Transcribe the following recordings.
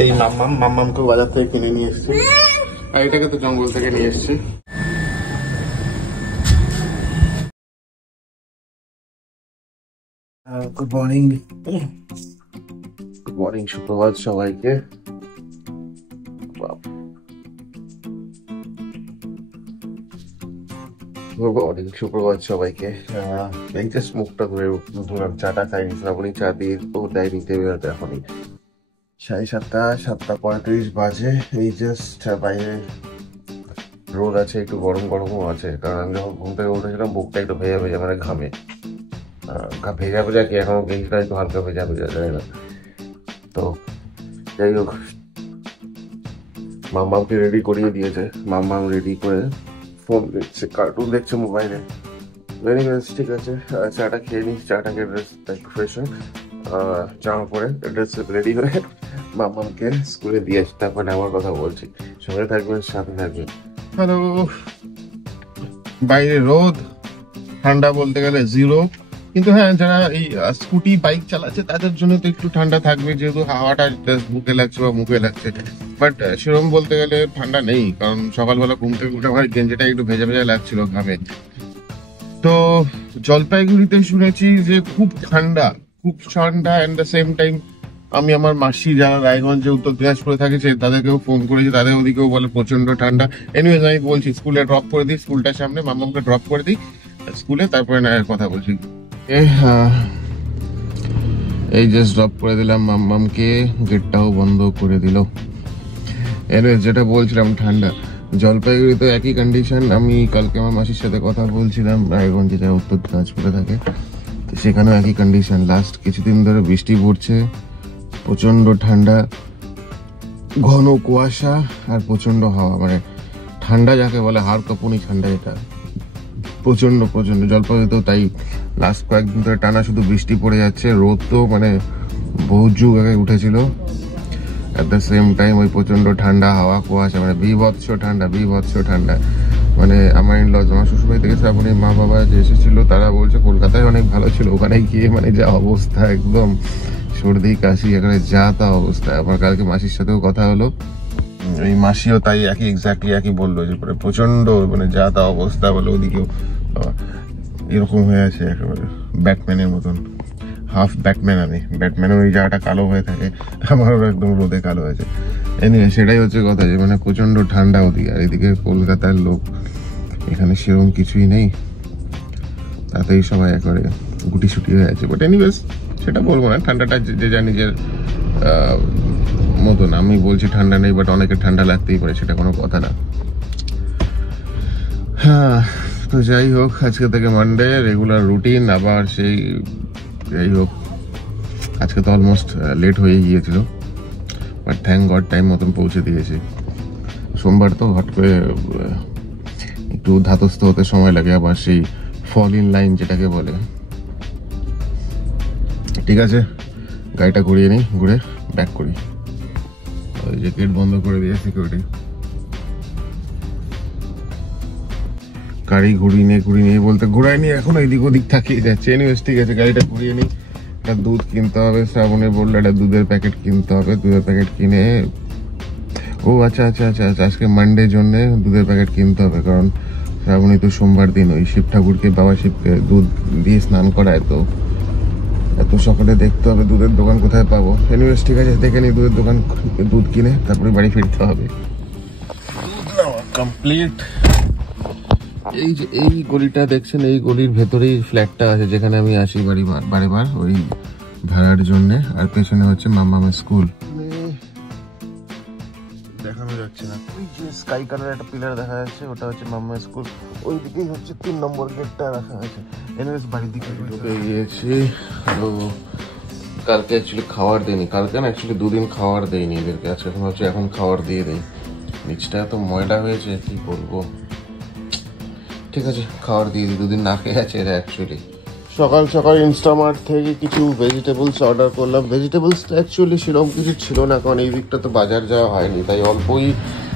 এই মাম্মামকে বাজার থেকে কিনে নিয়ে এসছে, আর এটাকে তো জঙ্গল থেকে নিয়ে এসছে। গুড মর্নিং, গুড মর্নিং, সুপ্রভাত সবাইকে। সুপ্রভাত সবাইকে। এই যে স্মোকটা করে ধরলাম, চাটা খাইনি, শ্রাবণী চা দিয়ে ও দেয়নি দেবে হয়তো এখনই। 7:30 বাজে। এই জাস্ট বাইরে রোদ আছে, একটু গরম গরমও আছে, কারণ আমি যখন ঘুম থেকে উঠেছিলাম বুকটা একটু ভেজা ভেজা, মানে ঘামে ভেজা ভেজা কি, এখনো গেঞ্জিটা একটু হালকা ভেজা ভেজা যায় না। তো যাই হোক, মাম্মামকে রেডি করিয়ে দিয়েছে। মাম্মাম রেডি করে ফোন দেখছে, কার্টুন দেখছে মোবাইলে। ভেরি নাইস, ঠিক আছে। চাটা খেয়ে নিই, চাটা খেয়ে ড্রেস একটু ফ্রেশ হয়, জামা পরে ড্রেস রেডি হয়ে মাম্মামকে স্কুলে দিয়ে আসি, তারপরে আমার কথা বলছি। সঙ্গে থাকবেন, সাথে থাকবেন। হ্যালো। বাইরে রোদ, ঠান্ডা বলতে গেলে জিরো, কিন্তু হ্যাঁ যারা এই স্কুটি বাইক চালাচ্ছে তাদের জন্য তো একটু ঠান্ডা থাকবে, যেহেতু হাওয়াটা বুকে লাগছে বা মুখে লাগছে। বাট সেরকম বলতে গেলে ঠান্ডা নেই, কারণ সকালবেলা ঘুম থেকে উঠে আমার গেঞ্জিটা একটু ভেজা ভেজা লাগছিল ঘামে। তো জলপাইগুড়িতে শুনেছি যে খুব ঠান্ডা অ্যান্ড দ্য সেম টাইম আমি আমার মাসি যারা রায়গঞ্জে উত্তর দিনাজপুরে থাকেছে তাদেরকেও ফোন করেছি, তাদের ওদিকেও বলে প্রচন্ড ঠান্ডা। এনিওয়েজ আমি বলছি স্কুলে ড্রপ করে দিই, স্কুলটার সামনে মাম্মামকে ড্রপ করে দিই স্কুলে, তারপরে না কথা বলছি। এই জাস্ট ড্রপ করে দিলাম মাম্মামকে, গেটটাও বন্ধ করে দিল। এনিওয়েজ যেটা বলছিলাম, ঠান্ডা জলপাইগুড়িতে একই কন্ডিশন। আমি কালকে আমার মাসির সাথে কথা বলছিলাম, রায়গঞ্জে যারা উত্তর দিনাজপুরে থাকে, তো সেখানেও একই কন্ডিশন। লাস্ট কিছুদিন ধরে বৃষ্টি পড়ছে, প্রচন্ড ঠান্ডা, ঘন কুয়াশা আর প্রচন্ড হাওয়া, মানে ঠান্ডা যাকে বলে হাড় কাঁপুনি ঠান্ডা, এটা প্রচন্ড জলপাইগুড়িতেও তাই। লাস্ট কয়েকদিন ধরে টানা শুধু বৃষ্টি পড়ে যাচ্ছে, রোদ তো মানে বহু যুগ আগে উঠেছিল। অ্যাট দ্য সেম টাইম ওই প্রচন্ড ঠান্ডা, হাওয়া, কুয়াশা, মানে বিভৎস ঠান্ডা। মানে আমার আমার শ্বশুরবাড়ি থেকে শ্রাবণীর মা বাবা যে এসেছিল তারা বলছে কলকাতায় অনেক ভালো ছিল, ওখানে গিয়ে মানে যা অবস্থা, একদম সর্দি কাশি এখানে যা তা অবস্থা। আমার কালকে মাসির সাথেও কথা হলো, ওই মাসিও তাই এক্স্যাক্টলি একই বললো যে প্রচন্ড মানে যা তা অবস্থা, বলে ওদিকেও এরকম হয়ে আছে একেবারে ব্যাটম্যানের মতন। হাফ ব্যাটম্যান আমি, ব্যাটম্যানের ওই জায়গাটা কালো হয়ে থাকে, আমারও একদম রোদে কালো হয়েছে। এনিওয়ে সেটাই হচ্ছে কথা, যে মানে প্রচন্ড ঠান্ডা ওদিকে, আর এদিকে কলকাতার লোক, এখানে সেরকম কিছুই নেই, তাতেই সবাই একেবারে গুটিসুটি হয়ে আছে। বাট এনিওয়েজ সেটা বলবো না, ঠান্ডাটা যে যা নিজের মতন। আমি বলছি ঠান্ডা নেই, বাট অনেকের ঠান্ডা লাগতেই পারে, সেটা কোনো কথা না। হ্যাঁ, তো যাই হোক, আজকে থেকে মানডে, রেগুলার রুটিন আবার সেই। যাই হোক, আজকে তো অলমোস্ট লেট হয়ে গিয়েছিল, বাট থ্যাংক গড টাইম মতন পৌঁছে দিয়েছি। সোমবার তো হট করে একটু ধাতস্থ হতে সময় লাগে, আবার সেই ফল ইন লাইন যেটাকে বলে। ঠিক আছে, গাড়িটা ঘুরিয়ে নিই, ঘুরে ব্যাক করি। ওই যে গেট বন্ধ করে দিয়ে সিকিউরিটি, গাড়ি ঘুরিয়ে নিয়ে বলতে ঘুরাই নিয়ে এখন এদিক ওদিক থাকিয়ে যাচ্ছে। এনিওয়েজ ঠিক আছে, গাড়িটা ঘুরিয়ে নিই। একটা দুধ কিনতে হবে, শ্রাবণে বললো একটা দুধের প্যাকেট কিনতে হবে। দুধের প্যাকেট কিনে, ও আচ্ছা, আজকে মানডে জন্য দুধের প্যাকেট কিনতে হবে, কারণ শ্রাবণী তো সোমবার দিন ওই শিব ঠাকুরকে, বাবা শিবকে দুধ দিয়ে স্নান করায়, তো এত সকালে দেখতে হবে দুধের দোকান কোথায় পাবো। এনিওয়েজ ঠিক আছে, দেখে নিই দুধের দোকান, দুধ কিনে তারপরে বাড়ি ফিরতে হবে। কমপ্লিট। এই যে এই গলিটা দেখছেন, এই গলির ভেতরেই ফ্ল্যাটটা আছে যেখানে আমি আসি বারেবার ওই ভাড়ার জন্য। আর পেছনে হচ্ছে মাম্মামের স্কুল, দেখানো যাচ্ছে না, ওই যে স্কাই কালার একটা পিলার দেখা যাচ্ছে, ওটা হচ্ছে মাম্মার স্কুল। ওই দিকেই হচ্ছে 3 নম্বর গেটটা রাখা আছে। এনিওয়েজ বাড়ির দিকে ঢুকে গিয়েছি। তো কালকে অ্যাকচুয়ালি খাবার দিইনি, কালকে না অ্যাকচুয়ালি 2 দিন খাবার দেয়নি এদেরকে, আজকে এখন খাবার দিয়ে দেয়। নিচটা এত ময়লা হয়েছে, কি বলবো। ঠিক আছে, খাবার দিয়ে দিই, 2 দিন না খেয়ে আছে এরা অ্যাকচুয়ালি। সকাল ইনস্টামার্ট থেকে কিছু ভেজিটেবলস অর্ডার করলাম। ভেজিটেবলস অ্যাকচুয়ালি সেরকম কিছু ছিল না, কারণ এই উইকটা তো বাজার যাওয়া হয়নি, তাই অল্পই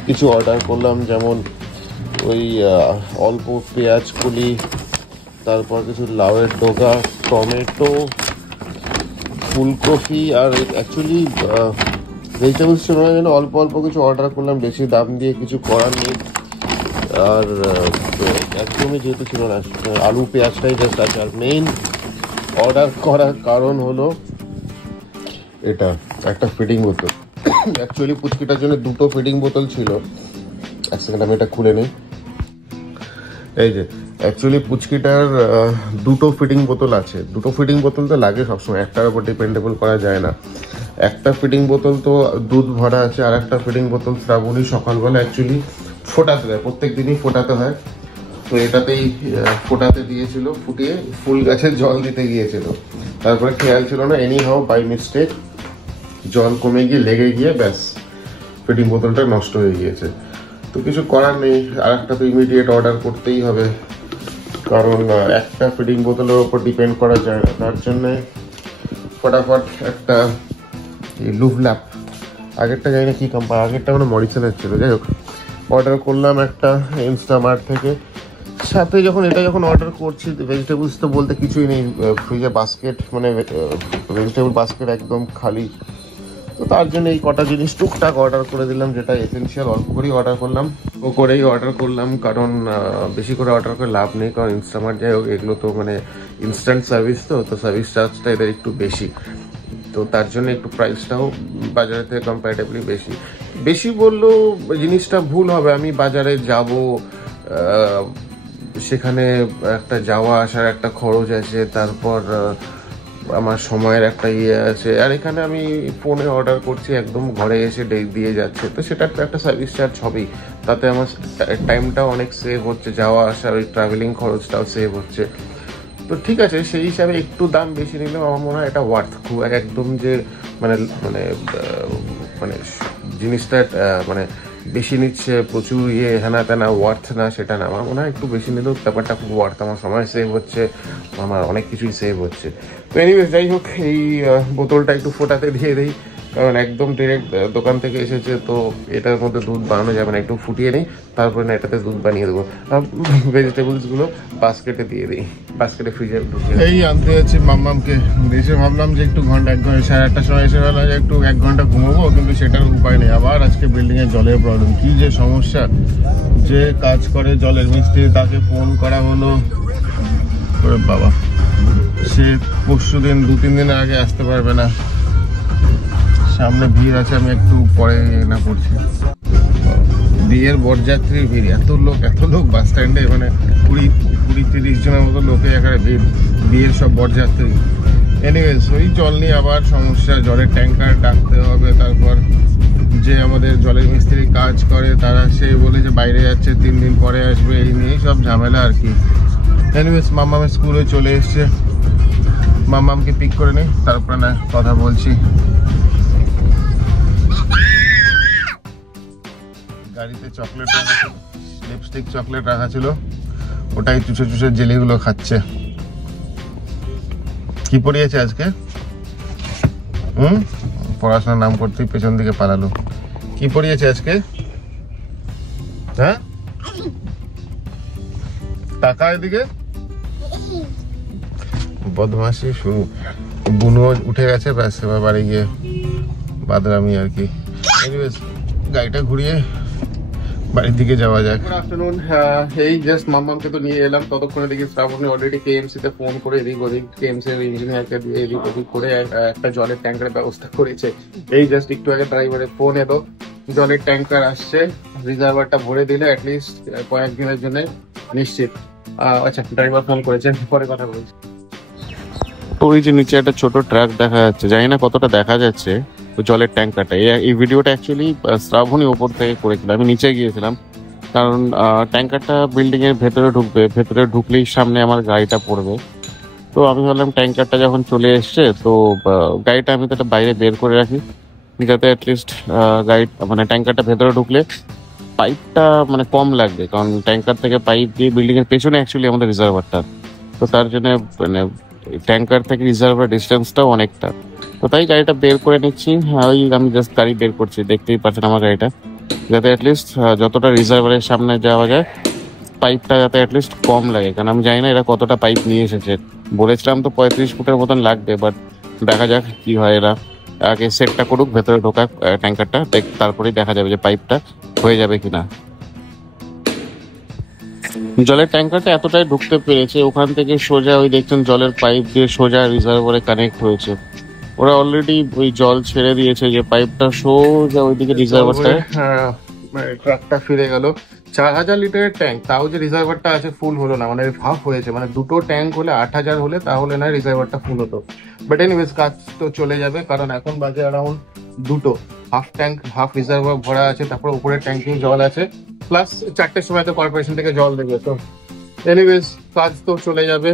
কিছু অর্ডার করলাম। যেমন ওই অল্প পেঁয়াজ কলি, তারপর কিছু লাউয়ের ডগা, টমেটো, ফুলকপি, আর অ্যাকচুয়ালি ভেজিটেবলস ছিল না জন্য অল্প অল্প কিছু অর্ডার করলাম, বেশি দাম দিয়ে কিছু করার নেই। আর একদমই যেহেতু ছিল না, আলু পেঁয়াজটাই জাস্ট আছে। আর মেইন অর্ডার করার কারণ হলো এটা একটা ফিডিং বোতল। অ্যাকচুয়ালি পুচকিটার জন্য দুটো ফিডিং বোতল ছিল। এক সেকেন্ড আমি এটা খুলে নিই। এই যে অ্যাকচুয়ালি পুচকিটার দুটো ফিডিং বোতল আছে। দুটো ফিডিং বোতল তো লাগে সবসময়, একটার উপর ডিপেন্ডেবল করা যায় না। একটা ফিডিং বোতল তো দুধ ভরা আছে, আর একটা ফিডিং বোতল শ্রাবণী সকালবেলা অ্যাকচুয়ালি ফোটাতে দেয়, প্রত্যেক দিনই ফোটাতে হয়। তো এটাতেই ফোটাতে দিয়েছিল, ফুটিয়ে ফুল গাছের জল দিতে গিয়েছিল, তারপরে খেয়াল ছিল না, এনি হাও বাই মিস্টেক জল কমে গিয়ে লেগে গিয়ে ব্যাস ফিডিং বোতলটা নষ্ট হয়ে গিয়েছে। তো কিছু করার নেই, আর একটা তো ইমিডিয়েট অর্ডার করতেই হবে, কারণ একটা ফিডিং বোতলের ওপর ডিপেন্ড করা যায় না। তার জন্যে ফটাফট একটা লুভল্যাপ, আগেরটা জানি না কী কোম্পানি, আগেরটা মানে মরিসনের ছিল, যাই হোক অর্ডার করলাম একটা ইনস্টামার্ট থেকে। সাথে যখন অর্ডার করছি ভেজিটেবলস তো বলতে কিছুই নেই, ফ্রিজে বাস্কেট মানে ভেজিটেবল বাস্কেট একদম খালি। তো তার জন্য এই কটা জিনিস টুকটাক অর্ডার করে দিলাম, যেটা এসেন্সিয়াল অল্প করেই অর্ডার করলাম, কারণ বেশি করে অর্ডার করে লাভ নেই, কারণ ইনস্টামার্ট যাই হোক এগুলো তো মানে ইনস্ট্যান্ট সার্ভিস, তো সার্ভিস চার্জটা এদের একটু বেশি। তো তার জন্য একটু প্রাইসটাও বাজারের থেকে কম্পারেটিভলি বেশি বললেও জিনিসটা ভুল হবে। আমি বাজারে যাব, সেখানে একটা যাওয়া আসার একটা খরচ আছে, তারপর আমার সময়ের একটা ইয়ে আছে, আর এখানে আমি ফোনে অর্ডার করছি, একদম ঘরে এসে দিয়ে যাচ্ছে, তো সেটা একটা সার্ভিস চার্জ হবেই। তাতে আমার টাইমটাও অনেক সেভ হচ্ছে, যাওয়া আসা ওই ট্রাভেলিং খরচটাও সেভ হচ্ছে। তো ঠিক আছে, সেই হিসাবে একটু দাম বেশি নিলেও আমার মনে হয় এটা ওয়ার্থ। খুব একদম যে মানে মানে মানে জিনিসটা মানে বেশি নিচ্ছে, প্রচুর হেনা তেনা, ওয়ার্থ না সেটা না। আমার মনে হয় একটু বেশি নিলেও ব্যাপারটা খুব ওয়ার্থ, আমার সময় সেভ হচ্ছে, আমার অনেক কিছুই সেভ হচ্ছে। তো এনিওয়েজ যাই হোক, এই বোতলটা একটু ফোটাতে দিয়ে দিই, কারণ একদম ডিরেক্ট দোকান থেকে এসেছে, তো এটার মধ্যে দুধ বানানো যাবে না, একটু ফুটিয়ে নিই, তারপরে না এটাতে দুধ বানিয়ে দেবো। ভেজিটেবলসগুলো বাস্কেটে দিয়ে দিই, বাস্কেটে ফ্রিজে ঢুকিয়ে। এই আনতে যাচ্ছি মাম্মামকে, এসে ভাবলাম যে একটু ঘন্টা 1:30 সময় এসে গেল, যে একটু 1 ঘন্টা ঘুমোবো, কিন্তু সেটার উপায় নেই। আবার আজকে বিল্ডিংয়ে জলের প্রবলেম, কি যে সমস্যা। যে কাজ করে জলের মিস্ত্রি, তাকে ফোন করা হলো, বাবা সে পরশু দিন 2-3 দিনের আগে আসতে পারবে না, সামনে ভিড় আছে, আমি একটু পরে না করছি। বিয়ের বরযাত্রীর ভিড়, এত লোক বাস স্ট্যান্ডে, মানে 20-30 জনের মতো লোকে এখানে ভিড়, বিয়ের সব বরযাত্রী। এনিওয়েজ ওই জল নিয়ে আবার সমস্যা, জলের ট্যাঙ্কার ডাকতে হবে, তারপর যে আমাদের জলের মিস্ত্রি কাজ করে তারা সে বলে যে বাইরে যাচ্ছে, 3 দিন পরে আসবে, এই নিয়েই সব ঝামেলা আর কি। এনিওয়েজ মাম্মামের স্কুলে চলে এসছে, মাম্মামকে পিক করে নিই, তারপরে না কথা বলছি। গাড়িতে চকলেট রাখা ছিল, লিপস্টিক চকলেট রাখা ছিল, ওটাই চুষে জেলিগুলো খাচ্ছে। কি পড়িয়েছে আজকে? পড়াশোনার নাম করতেই পেছন দিকে পালালো। কি পড়িয়েছে আজকে? হ্যাঁ, টাকা এদিকে, বদমাসি শুরু। বুনো উঠে গেছে, ব্যাস এবার বাড়ি গিয়ে বাদরামি আর কি। এনিওয়েজ গাড়িটা ঘুরিয়ে বাড়ির দিকে যাওয়া যাক। Good afternoon. এই জাস্ট মাম্মামকে তো নিয়ে এলাম, ততক্ষণে দেখি শ্রাবণী অলরেডি কেএমসি তে ফোন করে এদিক ওদিক, কেএমসি এর ইঞ্জিনিয়ারকে দিয়ে এদিক ওদিক করে একটা জলের ট্যাঙ্কারের ব্যবস্থা করেছে। এই জাস্ট একটু আগে ড্রাইভারের ফোন এলো, জলের ট্যাঙ্কার আসছে, রিজার্ভারটা ভরে দিলে অ্যাটলিস্ট কয়েকদিনের জন্য নিশ্চিত। আচ্ছা, ড্রাইভার ফোন করেছে, পরে কথা বলছি। ওই যে নিচে একটা ছোট ট্রাক দেখা যাচ্ছে, জানি না কতটা দেখা যাচ্ছে, জলের ট্যাঙ্কারটা। এই ভিডিওটা অ্যাকচুয়ালি শ্রাবণী ওপর থেকে করেছিল, আমি নিচে গিয়েছিলাম, কারণ ট্যাঙ্কারটা বিল্ডিং এর ভেতরে ঢুকবে, ভেতরে ঢুকলেই সামনে আমার গাড়িটা পড়বে। তো আমি ভাবলাম ট্যাঙ্কারটা যখন চলে এসছে, তো গাড়িটা আমি তাহলে বাইরে বের করে রাখি, যাতে অ্যাটলিস্ট গাড়ি মানে ট্যাঙ্কারটা ভেতরে ঢুকলে পাইপটা মানে কম লাগবে, কারণ ট্যাঙ্কার থেকে পাইপ দিয়ে বিল্ডিং এর পেছনে অ্যাকচুয়ালি আমাদের রিজার্ভারটা, তো তার জন্য মানে ট্যাঙ্কার থেকে রিজার্ভার ডিস্টেন্সটাও অনেকটা। তো তাই গাড়িটা বের করে নিচ্ছি, ওই আমি জাস্ট গাড়ি বের করছি, দেখতেই পাচ্ছেন আমার গাড়িটা, যাতে অ্যাটলিস্ট যতটা রিজার্ভারের সামনে যাওয়া যায় পাইপটা যাতে অ্যাটলিস্ট কম লাগে, কারণ আমি জানি না এরা কতটা পাইপ নিয়ে এসেছে। বলেছিলাম তো 35 ফুটের মতন লাগবে, বাট দেখা যাক কি হয়। এরা আগে সেটটা করুক, ভেতরে ঢোকাক ট্যাঙ্কারটা, তারপরেই দেখা যাবে যে পাইপটা হয়ে যাবে কিনা। জলের ট্যাঙ্কারটা এতটাই ঢুকতে পেরেছে, ওখান থেকে সোজা ওই দেখছেন জলের পাইপ দিয়ে সোজা রিজার্ভারে কানেক্ট হয়েছে। ওরা অলরেডি ওই জল ছেড়ে দিয়েছে, যে পাইপটা সোজা ওইদিকে রিজার্ভারটা। ট্রাকটা ফিরে গেল। 4000 লিটারের ট্যাঙ্ক, তাও যে রিজার্ভারটা আছে ফুল হলো না, মানে হাফ হয়েছে। মানে দুটো ট্যাঙ্ক হলে 8000 হলে তাহলে না রিজার্ভারটা ফুল হতো। বাট এনিওয়েজ কাজ তো চলে যাবে, কারণ এখন বাজে অ্যারাউন্ড দুটো। হাফ ট্যাঙ্ক হাফ রিজার্ভার ভরা আছে, তারপর উপরে ট্যাঙ্কিং জল আছে, প্লাস 4টের সময় তো কর্পোরেশন থেকে জল দেবে। তো এনিওয়েজ কাজ তো চলে যাবে।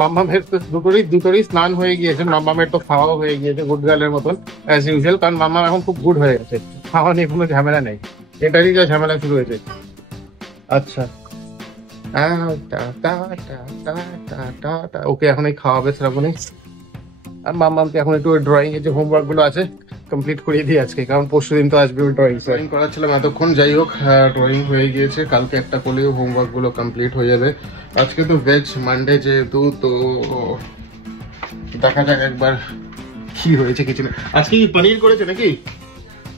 মাম্মামের তো দুটোরই স্নান হয়ে গিয়েছে, মাম্মামের তো খাওয়াও হয়ে গিয়েছে গুড গার্লের মতন অ্যাজ ইউজুয়াল, কারণ মাম্মাম এখন খুব গুড হয়ে গেছে, খাওয়া নিয়ে কোনো ঝামেলা নেই। এটারই যা ঝামেলা শুরু হয়েছে। আচ্ছা ওকে এখন এই খাওয়াবে শ্রাবণী, আর মাম্মামকে এখন একটু ড্রয়িং এর যে হোমওয়ার্ক গুলো আছে কমপ্লিট করিয়ে দিই আজকে, কারণ পরশুদিন তো আসবে ড্রয়িং করাচ্ছিলাম এতক্ষণ। যাই হোক ড্রয়িং হয়ে গিয়েছে, কালকে একটা করলেও হোমওয়ার্ক গুলো কমপ্লিট হয়ে যাবে। আজকে তো ভেজ মানডে যেহেতু, তো দেখা যাক একবার কি হয়েছে কিচেনে। আজকে কি পনির করেছে নাকি?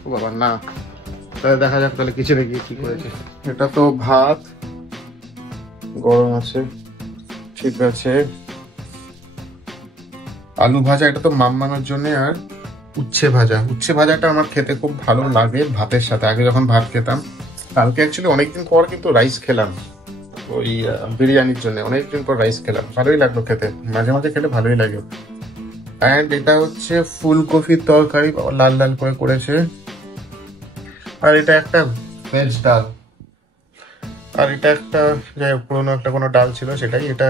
ও বাবা না, তাহলে দেখা যাক তাহলে কিচেনে গিয়ে কি করেছে। এটা তো ভাত গরম আছে, ঠিক আছে। আলু ভাজা, এটা তো মাম্মামের জন্য। আর উচ্ছে ভাজাটা আমার খেতে খুব ভালো লাগে ভাতের সাথে, আগে যখন ভাত খেতাম। কালকে অ্যাকচুয়ালি অনেকদিন পর কিন্তু রাইস খেলাম, ওই বিরিয়ানির জন্য অনেকদিন পর রাইস খেলাম, ভালোই লাগলো খেতে, মাঝে মাঝে খেলে ভালোই লাগে। অ্যান্ড এটা হচ্ছে ফুলকপির তরকারি, লাল লাল করে করেছে। আর এটা একটা ভেজ ডাল, আর এটা একটা যাই হোক পুরোনো একটা কোনো ডাল ছিল সেটাই। এটা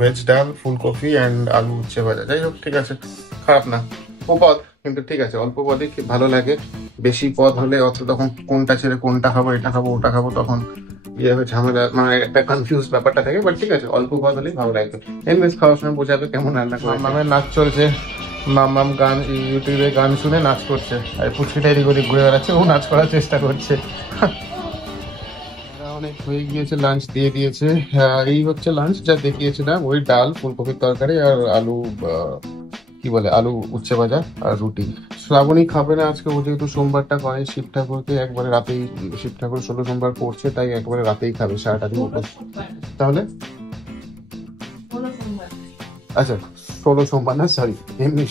ভেজ ডাল, ফুলকপি অ্যান্ড আলু উচ্ছে ভাজা। যাই হোক ঠিক আছে, খারাপ না। পদ কিন্তু ঠিক আছে, অল্প পদই ভালো লাগে। বেশি পদ হলে অত তখন কোনটা ছেড়ে কোনটা খাবো, এটা খাবো ওটা খাবো, তখন ইয়ে ঝামেলা, মানে একটা কনফিউজ ব্যাপারটা থাকে। বাট ঠিক আছে, অল্প পদ হলেই ভালো লাগবে। এমনি খাওয়ার সময় বোঝাবে কেমন রান্না করে। মামামের নাচ চলছে, মামাম গান ইউটিউবে গান শুনে নাচ করছে, আর পুচকিটা এদিক ওদিক ঘুরে বেড়াচ্ছে, ও নাচ করার চেষ্টা করছে। অনেক হয়ে গিয়েছে, লাঞ্চ দিয়ে দিয়েছে। এই হচ্ছে লাঞ্চ যা দেখিয়েছিলাম, ওই ডাল, ফুলকপির তরকারি আর আলু কি বলে আলু উচ্ছে ভাজা আর রুটি। শ্রাবণী খাবে না আজকে, ও যেহেতু সোমবারটা করে শিব ঠাকুরকে একবারে রাতেই, শিব ঠাকুর 16 সোমবার করছে, তাই একবারে রাতেই খাবে, সারাটা দিন উপোস। তাহলে আচ্ছা 16 সোমবার না, সরি, এমনি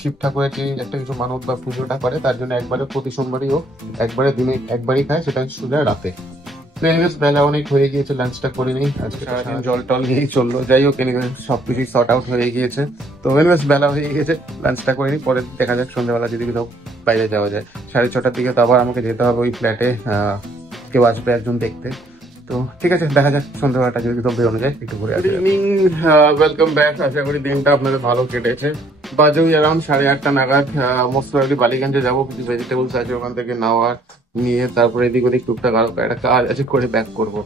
শিব ঠাকুরের যে একটা কিছু মানত বা পুজোটা করে, তার জন্য একবারে প্রতি সোমবারই ও একবারে দিনে একবারই খায়, সেটা সোজা রাতে। বেলা অনেক হয়ে গিয়েছে, লাঞ্চটা করে নেই। আজকে সারাদিন জল টল নিয়েই চললো। যাই হোক সবকিছু শর্ট আউট হয়ে গিয়েছে, তো বেলা হয়ে গিয়েছে, লাঞ্চটা করে নিই। পরে দেখা যাক সন্ধ্যাবেলা যদি কোথাও বাইরে যাওয়া যায়। 6:30টার দিকে তো আবার আমাকে যেতে হবে ওই ফ্ল্যাটে, কেউ আসবে একজন দেখতে। তো ঠিক আছে, দেখা যাক সন্ধ্যাবেলাটা যদি কোথাও বেরোনো যায় একটু ঘুরে। Good evening, welcome back. আশা করি দিনটা আপনাদের ভালো কেটেছে। বাজে ওই অ্যারাউন্ড 8:30 নাগাদ। মোস্ট প্রবাবলি বালিগঞ্জে যাবো, কিছু ভেজিটেবলস আছে ওখান থেকে নেওয়ার, নিয়ে তারপরে এদিক ওদিক টুকটাক আরো একটা কাজ আছে করে ব্যাক করবো।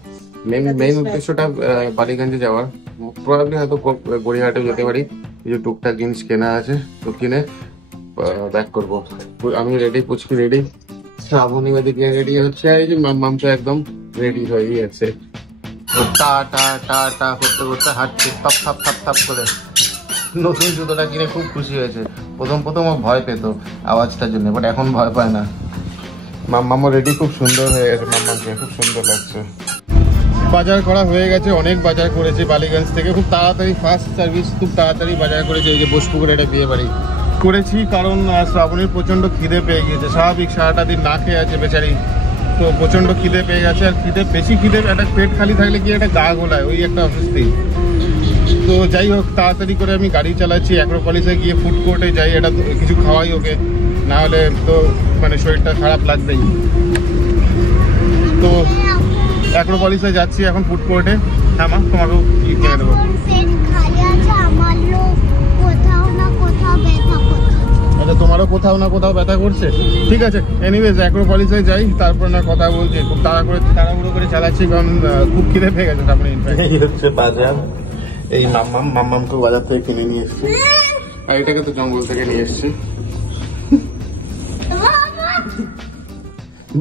মেইন উদ্দেশ্যটা বালিগঞ্জে যাওয়ার, প্রবাবলি হয়তো গড়িয়াহাটেও যেতে পারি, কিছু টুকটাক জিনিস কেনা আছে, তো কিনে ব্যাক করবো। আমি রেডি, পুচকি রেডি, শ্রাবণী ওদিকে রেডি হচ্ছে, এই যে মাম তো একদম রেডি হয়েই আছে, টা টা টা টা করতে করতে হাঁটছে থাপ থাপ থাপ থাপ করে। নতুন জুতোটা কিনে খুব খুশি হয়েছে। প্রথম ও ভয় পেত আওয়াজটার জন্য, বাট এখন ভয় পায় না। মাম্মা রেডি, খুব সুন্দর হয়ে গেছে, মাম্মাকে খুব সুন্দর লাগছে। বাজার করা হয়ে গেছে, অনেক বাজার করেছি বালিগঞ্জ থেকে, খুব তাড়াতাড়ি ফার্স্ট সার্ভিস, খুব তাড়াতাড়ি বাজার করেছি। এই যে বোসপুকুরে একটা বিয়ে বাড়ি করেছি, কারণ শ্রাবণীর প্রচন্ড খিদে পেয়ে গিয়েছে, স্বাভাবিক সারাটা দিন না খেয়ে আছে বেচারি, তো প্রচন্ড খিদে পেয়ে গেছে। আর বেশি খিদে, একটা পেট খালি থাকলে কি একটা গা গোলায়, ওই একটা অস্বস্তি। তো যাই হোক তাড়াতাড়ি করে আমি গাড়ি চালাচ্ছি, অ্যাক্রোপলিসে গিয়ে ফুড কোর্টে যাই, এটা কিছু খাওয়াই ওকে, না হলে তো মানে শরীরটা খারাপ লাগবেই। তো অ্যাক্রোপলিসে যাচ্ছি এখন ফুড কোর্টে। হ্যাঁ মা, তোমাকেও কিনে দেবো। আচ্ছা, তোমারও কোথাও না কোথাও ব্যথা করছে, ঠিক আছে। এনিওয়েজ অ্যাক্রোপলিসে যাই, তারপর না কথা বলছি। খুব তাড়াহুড়ো করে চালাচ্ছি, কারণ খুব খিদে পেয়ে গেছে। তারপরে এই হচ্ছে বাজার, এই মাম্মামকে বাজার থেকে কিনে নিয়ে এসছি, আর এটাকে তো জঙ্গল থেকে নিয়ে এসছি।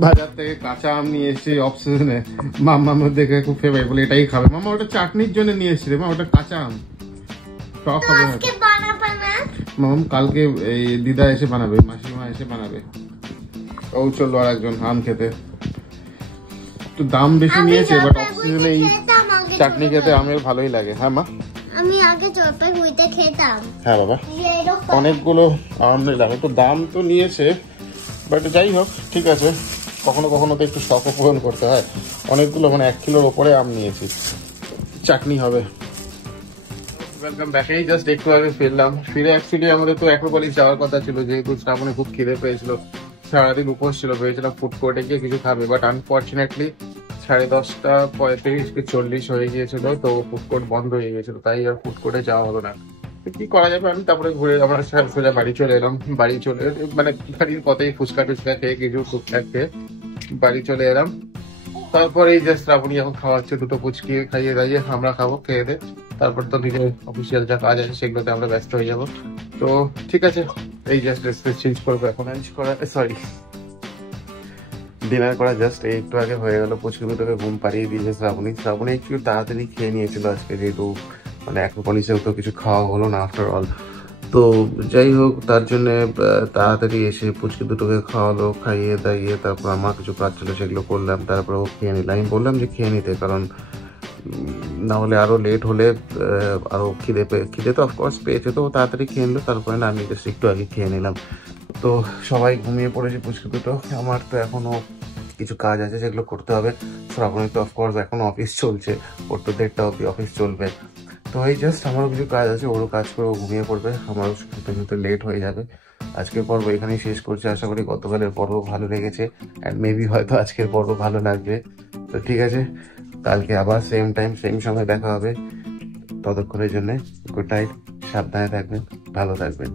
বাজার থেকে কাঁচা আম নিয়ে এসছি অফ সিজনে, মাম্মামের দেখে খুব ফেভারিট, বলে এটাই খাবে। মাম্মা ওটা চাটনির জন্য নিয়ে এসছি রে মা, ওটা কাঁচা আম, টক হবে। মাম কালকে এই দিদা এসে বানাবে, মাসিমা এসে বানাবে। ও চললো আর একজন আম খেতে। একটু দাম বেশি নিয়েছে, বাট অক্সিজেনে এই চাটনি খেতে আমের ভালোই লাগে। হ্যাঁ মা, আমি আগে জলপাইগুড়িতে খেতাম। হ্যাঁ বাবা, অনেকগুলো আম নিলাম। একটু দাম তো নিয়েছে, বাট যাই হোক ঠিক আছে, কখনো কখনো তো একটু শখ পূরণ করতে হয়। অনেকগুলো, মানে 1 কিলোর ওপরে আম নিয়েছি, চাটনি হবে। Welcome back. এই জাস্ট একটু আগে ফিরলাম। ফিরে অ্যাকচুয়ালি আমাদের তো অ্যাক্রোপলিস যাওয়ার কথা ছিল, যেহেতু শ্রাবণে খুব খিদে পেয়েছিল, সারাদিন উপোস ছিল, ভেবেছিলাম ফুড কোর্টে গিয়ে কিছু খাবে, বাট আনফর্চুনেটলি 10:35 কি 40 হয়ে গিয়েছিল, তো ফুড কোর্ট বন্ধ হয়ে গিয়েছিল, তাই আর ফুড কোর্টে যাওয়া হলো না। কি করা যাবে, আমি তারপরে ঘুরে আমরা সোজা বাড়ি চলে এলাম। বাড়ি চলে মানে বাড়ির পথেই ফুচকা টুচকা খেয়ে কিছু টুকটাক খেয়ে বাড়ি চলে এলাম। তারপরে এই যে শ্রাবণী এখন খাওয়াচ্ছে, দুটো পুচকি খাইয়ে দাইয়ে আমরা খাবো, খেয়ে দে, তারপর তো নিজের অফিসিয়াল যা কাজ আছে সেগুলোতে আমরা ব্যস্ত হয়ে যাবো। তো ঠিক আছে, এই জাস্ট ড্রেস চেঞ্জ করবো এখন। ডিনার করা জাস্ট একটু আগে হয়ে গেল। পুচকি দুটোকে ঘুম পাড়িয়ে দিয়েছে শ্রাবণী। শ্রাবণী একটু তাড়াতাড়ি খেয়ে নিয়েছিল আজকে, যেহেতু মানে অ্যাক্রোপলিসেও তো কিছু খাওয়া হলো না আফটার অল। তো যাই হোক, তার জন্যে তাড়াতাড়ি এসে পুচকি দুটোকে খাওয়ালো, খাইয়ে দাইয়ে তারপর আমার কিছু কাজ ছিল সেগুলো করলাম, তারপরে ও খেয়ে নিলাম। আমি বললাম যে খেয়ে নিতে, কারণ না হলে আরও লেট হলে আরও খিদে তো অফকোর্স পেয়েছে, তো তাড়াতাড়ি খেয়ে নিল। তারপরে না আমি জাস্ট একটু আগে খেয়ে নিলাম। তো সবাই ঘুমিয়ে পড়েছে, পুচকি দুটো। আমার তো এখনও কিছু কাজ আছে সেগুলো করতে হবে। শ্রাবণী তো অফকোর্স এখন অফিস চলছে, ওর তো 1:30 অবধি অফিস চলবে। তো এই জাস্ট আমারও কিছু কাজ আছে, ওরও কাজ করে ও ঘুমিয়ে পড়বে, আমারও শুতে শুতে লেট হয়ে যাবে। আজকের পর্ব এখানেই শেষ করছি। আশা করি গতকালের পর্ব ভালো লেগেছে, অ্যান্ড মেবি হয়তো আজকের পর্ব ভালো লাগবে। তো ঠিক আছে, কালকে আবার সেম টাইম সেম সময় দেখা হবে। ততক্ষণের জন্য গুড নাইট, সাবধানে থাকবেন, ভালো থাকবেন।